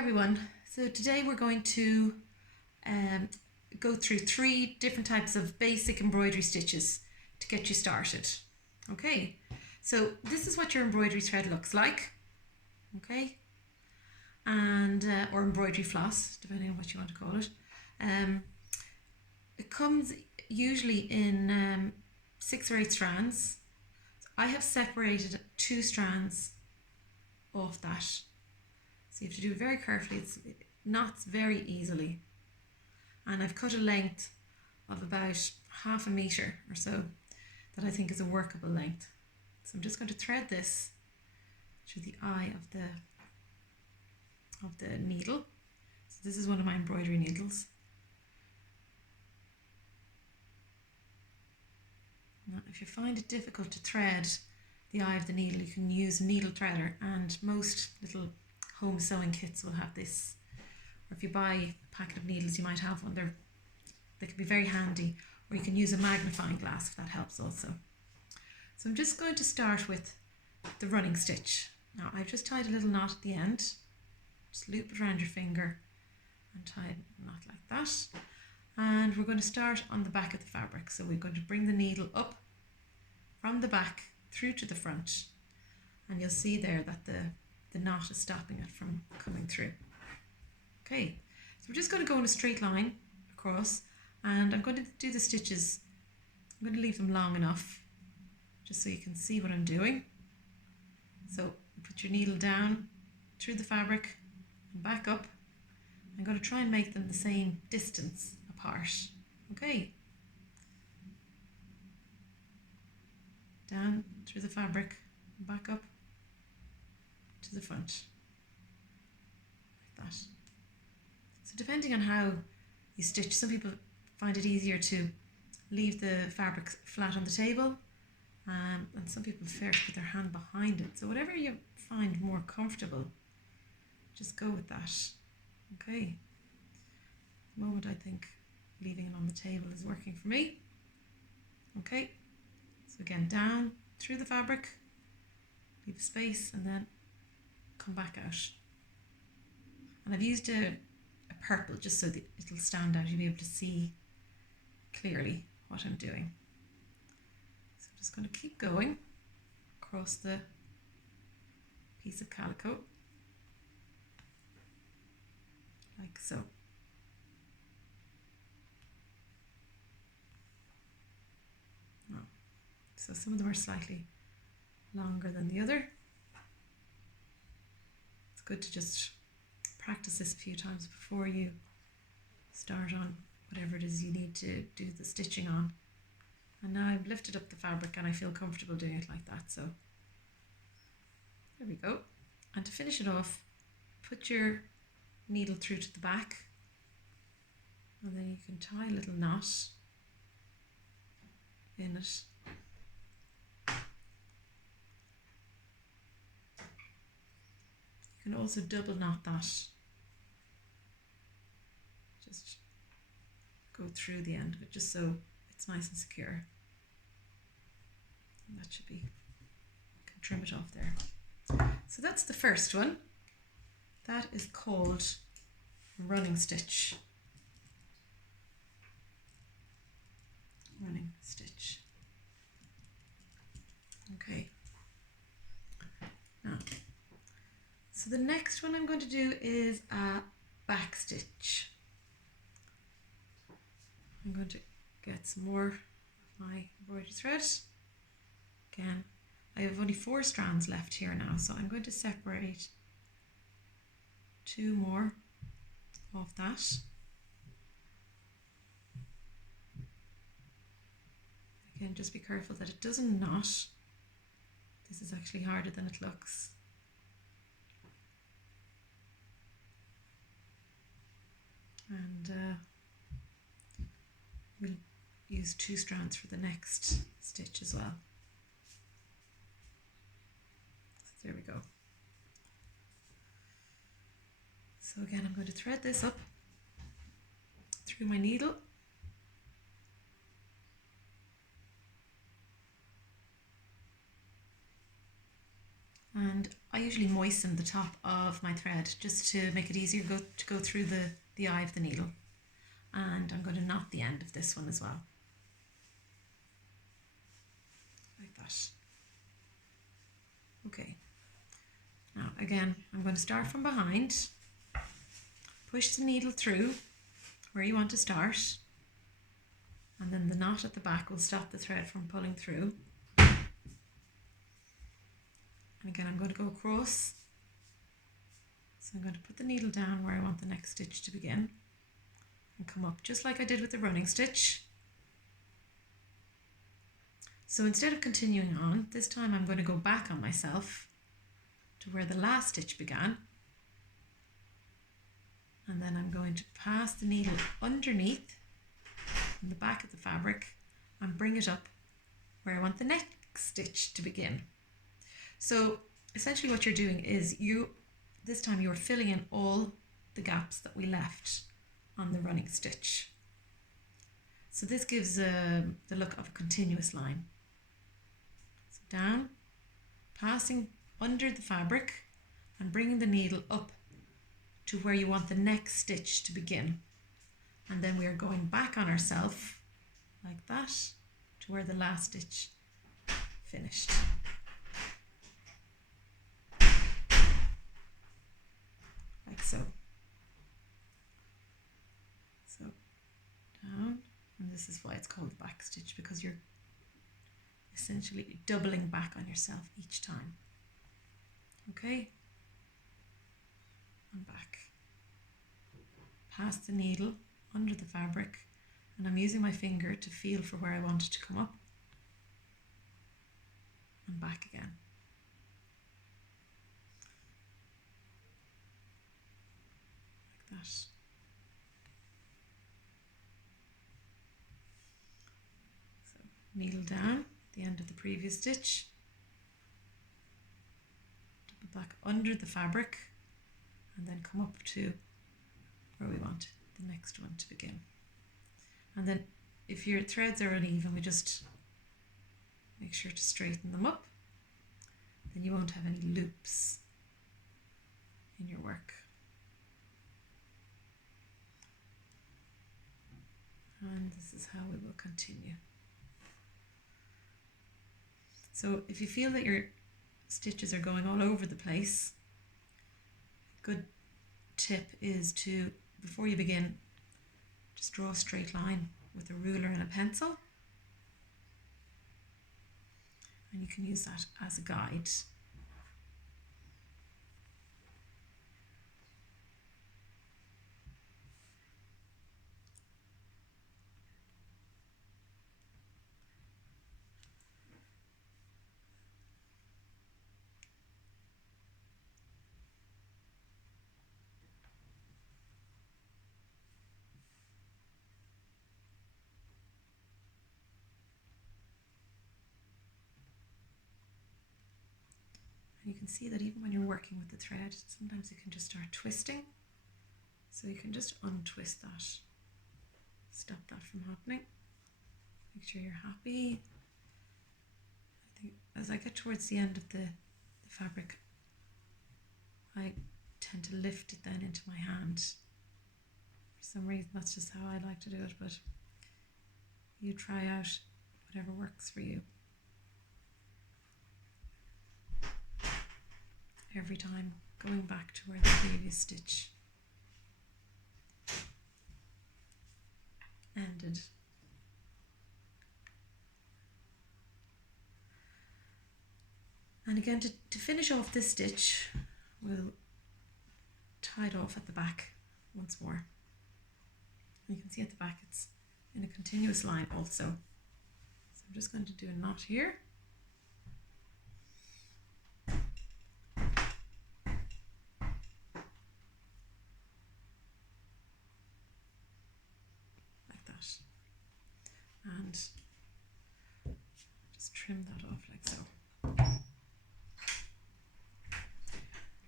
everyone. So today we're going to um, go through 3 different types of basic embroidery stitches to get you started. Okay, so this is what your embroidery thread looks like. Okay, and or embroidery floss, depending on what you want to call it. It comes usually in 6 or 8 strands. I have separated 2 strands off that. So you have to do it very carefully. It knots very easily. And I've cut a length of about half a metre or so that I think is a workable length. So I'm just going to thread this through the eye of the needle. So this is one of my embroidery needles. Now, if you find it difficult to thread the eye of the needle, you can use a needle threader, and most little home sewing kits will have this. Or if you buy a packet of needles, you might have one. They can be very handy, or you can use a magnifying glass if that helps also. So I'm just going to start with the running stitch. Now I've just tied a little knot at the end. Just loop it around your finger and tie a knot like that. And we're going to start on the back of the fabric. So we're going to bring the needle up from the back through to the front. And you'll see there that the knot is stopping it from coming through. Okay, so we're just going to go in a straight line across, and I'm going to do the stitches. I'm going to leave them long enough just so you can see what I'm doing. So put your needle down through the fabric and back up. I'm going to try and make them the same distance apart. Okay, down through the fabric and back up to the front like that. So depending on how you stitch, some people find it easier to leave the fabric flat on the table, and some people prefer to put their hand behind it. So whatever you find more comfortable, just go with that. Okay, at the moment I think leaving it on the table is working for me. Okay, so again, down through the fabric, leave a space, and then come back out. And I've used a purple just so that it'll stand out. You'll be able to see clearly what I'm doing. So I'm just going to keep going across the piece of calico like so. So some of them are slightly longer than the other. It's good to just practice this a few times before you start on whatever it is you need to do the stitching on. And now I've lifted up the fabric and I feel comfortable doing it like that. So there we go. And to finish it off, put your needle through to the back, and then you can tie a little knot in it. You can also double knot that. Just go through the end of it just so it's nice and secure. And that should be, you can trim it off there. So that's the first one. That is called running stitch. Running stitch. Okay. Now, so the next one I'm going to do is a back stitch. I'm going to get some more of my embroidery thread. Again, I have only 4 strands left here now, so I'm going to separate 2 more of that. Again, just be careful that it doesn't knot. This is actually harder than it looks. And we'll use 2 strands for the next stitch as well. So there we go. So again, I'm going to thread this up through my needle. And I usually moisten the top of my thread just to make it easier to go through the eye of the needle. And I'm going to knot the end of this one as well. Like that. Okay. Now again, I'm going to start from behind. Push the needle through where you want to start. And then the knot at the back will stop the thread from pulling through. And again, I'm going to go across. So I'm going to put the needle down where I want the next stitch to begin and come up just like I did with the running stitch. So instead of continuing on, this time I'm going to go back on myself to where the last stitch began. And then I'm going to pass the needle underneath in the back of the fabric and bring it up where I want the next stitch to begin. So essentially what you're doing is this time you're filling in all the gaps that we left on the running stitch. So this gives the look of a continuous line. So down, passing under the fabric and bringing the needle up to where you want the next stitch to begin. And then we are going back on ourselves like that to where the last stitch finished. Like so. So down, and this is why it's called the back stitch, because you're essentially doubling back on yourself each time. Okay, and back. Pass the needle under the fabric, and I'm using my finger to feel for where I want it to come up, and back again. Like that. So needle down at the end of the previous stitch, double back under the fabric, and then come up to where we want the next one to begin. And then if your threads are uneven, we just make sure to straighten them up. Then you won't have any loops in your work. And this is how we will continue. So if you feel that your stitches are going all over the place, a good tip is to, before you begin, just draw a straight line with a ruler and a pencil. And you can use that as a guide. And you can see that even when you're working with the thread, sometimes it can just start twisting. So you can just untwist that, stop that from happening. Make sure you're happy. I think as I get towards the end of the fabric, I tend to lift it then into my hand. For some reason, that's just how I like to do it, but you try out whatever works for you. Every time going back to where the previous stitch ended. And again, to finish off this stitch, we'll tie it off at the back once more. And you can see at the back it's in a continuous line also. So I'm just going to do a knot here. And just trim that off like so.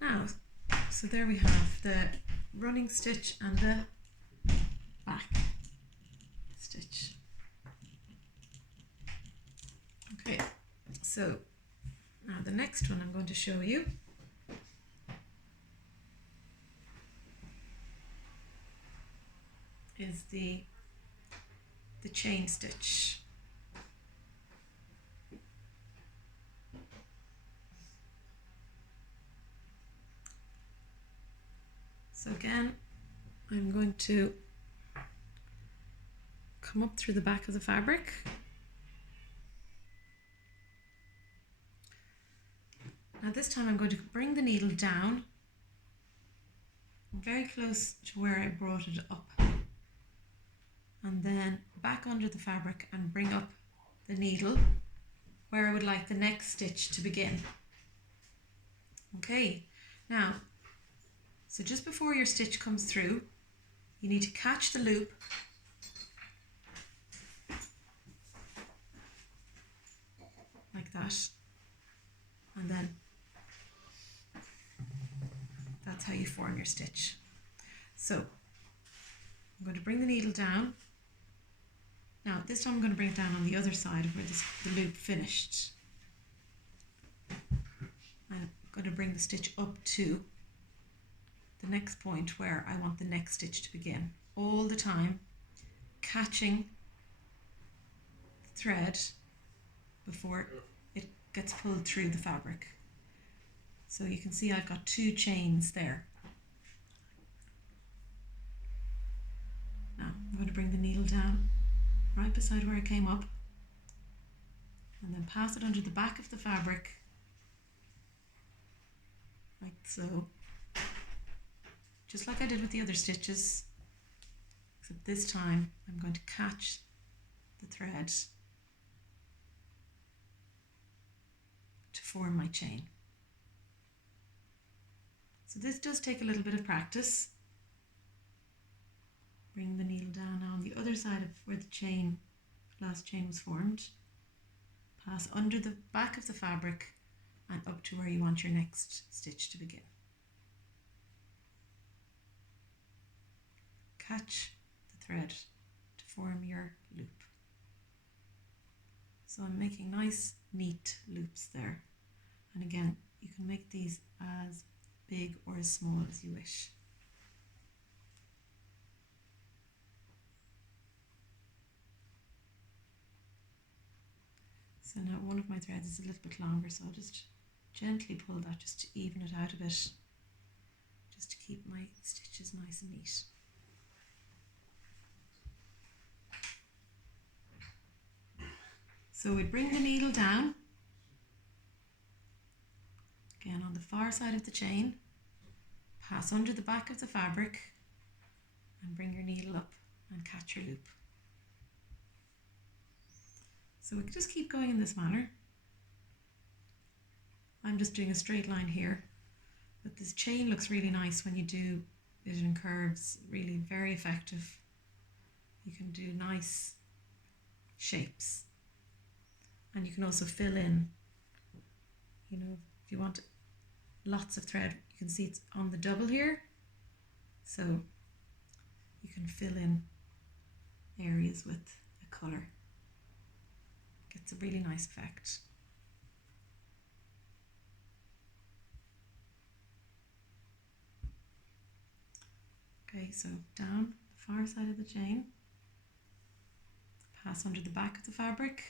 Now, so there we have the running stitch and the back stitch. Okay, so now the next one I'm going to show you is the chain stitch. So again, I'm going to come up through the back of the fabric. Now this time I'm going to bring the needle down very close to where I brought it up, and then back under the fabric and bring up the needle where I would like the next stitch to begin. Okay, now, so just before your stitch comes through, you need to catch the loop like that, and then that's how you form your stitch. So I'm going to bring the needle down. Now this time I'm going to bring it down on the other side of where the loop finished. I'm going to bring the stitch up to the next point where I want the next stitch to begin. All the time catching the thread before it gets pulled through the fabric. So you can see I've got 2 chains there. Now I'm going to bring the needle down right beside where I came up, and then pass it under the back of the fabric, like so, just like I did with the other stitches, except this time I'm going to catch the thread to form my chain. So this does take a little bit of practice. Bring the needle down now on the other side of where the last chain was formed. Pass under the back of the fabric and up to where you want your next stitch to begin. Catch the thread to form your loop. So I'm making nice, neat loops there. And again, you can make these as big or as small as you wish. So now one of my threads is a little bit longer, so I'll just gently pull that just to even it out a bit, just to keep my stitches nice and neat. So we bring the needle down, again on the far side of the chain, pass under the back of the fabric and bring your needle up and catch your loop. So we can just keep going in this manner. I'm just doing a straight line here, but this chain looks really nice when you do it in curves, really very effective. You can do nice shapes, and you can also fill in, you know, if you want lots of thread, you can see it's on the double here, so you can fill in areas with a colour. Gets a really nice effect. Okay, so down the far side of the chain, pass under the back of the fabric,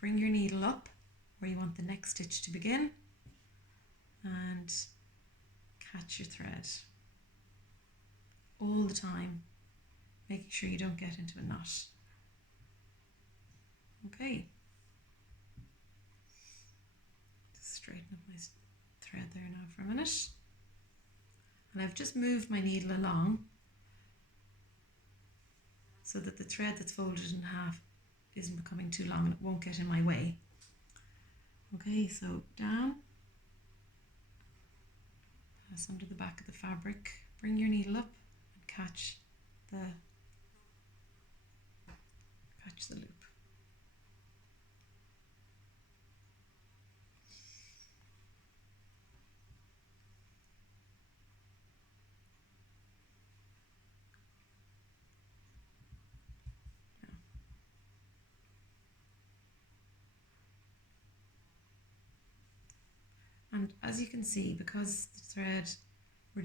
bring your needle up where you want the next stitch to begin, and catch your thread. All the time, making sure you don't get into a knot. Okay. Just straighten up my thread there now for a minute. And I've just moved my needle along so that the thread that's folded in half isn't becoming too long and it won't get in my way. Okay, so down, pass under the back of the fabric, bring your needle up and catch the loop. And as you can see, because the thread we're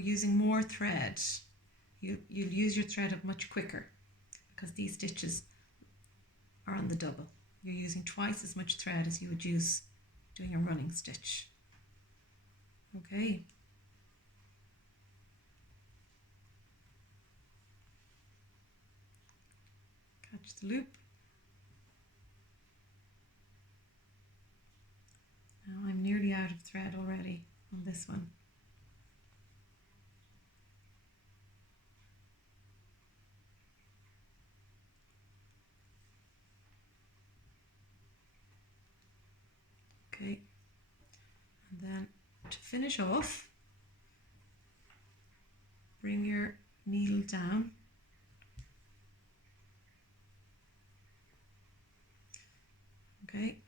using more thread you'll use your thread up much quicker because these stitches are on the double. You're using twice as much thread as you would use doing a running stitch. Okay. Catch the loop. Now I'm nearly out of thread already on this one. Okay, and then to finish off, bring your needle down. Okay,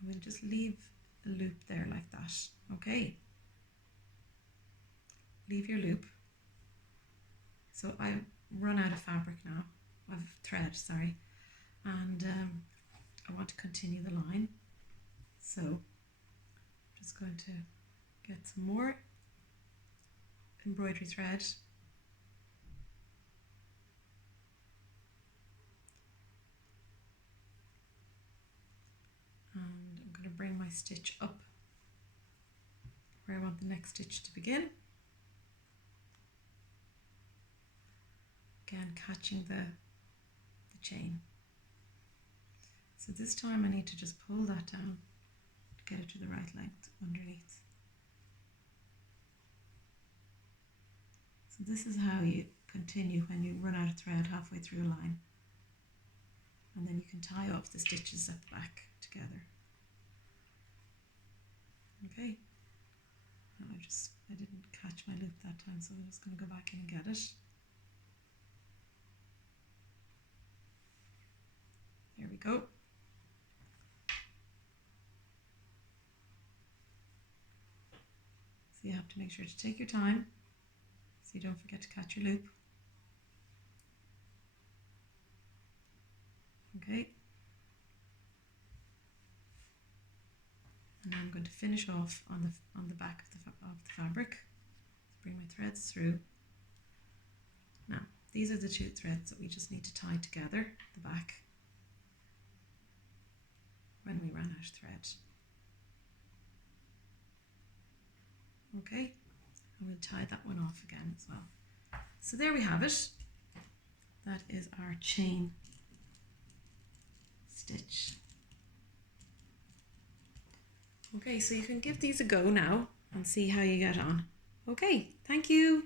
and we'll just leave a loop there like that. Okay, leave your loop. So I've run out of fabric now, of thread, sorry, and I want to continue the line. So I'm just going to get some more embroidery thread. And I'm going to bring my stitch up where I want the next stitch to begin. Again, catching the chain. So this time I need to just pull that down to get it to the right length underneath. So this is how you continue when you run out of thread halfway through a line. And then you can tie off the stitches at the back together. Okay. And I didn't catch my loop that time, so I'm just going to go back in and get it. There we go. So you have to make sure to take your time so you don't forget to catch your loop. Okay. And now I'm going to finish off on the back of the fabric. Bring my threads through. Now, these are the two threads that we just need to tie together at the back when we run out of thread. Okay, and we'll tie that one off again as well. So there we have it. That is our chain stitch. Okay, so you can give these a go now and see how you get on. Okay, thank you.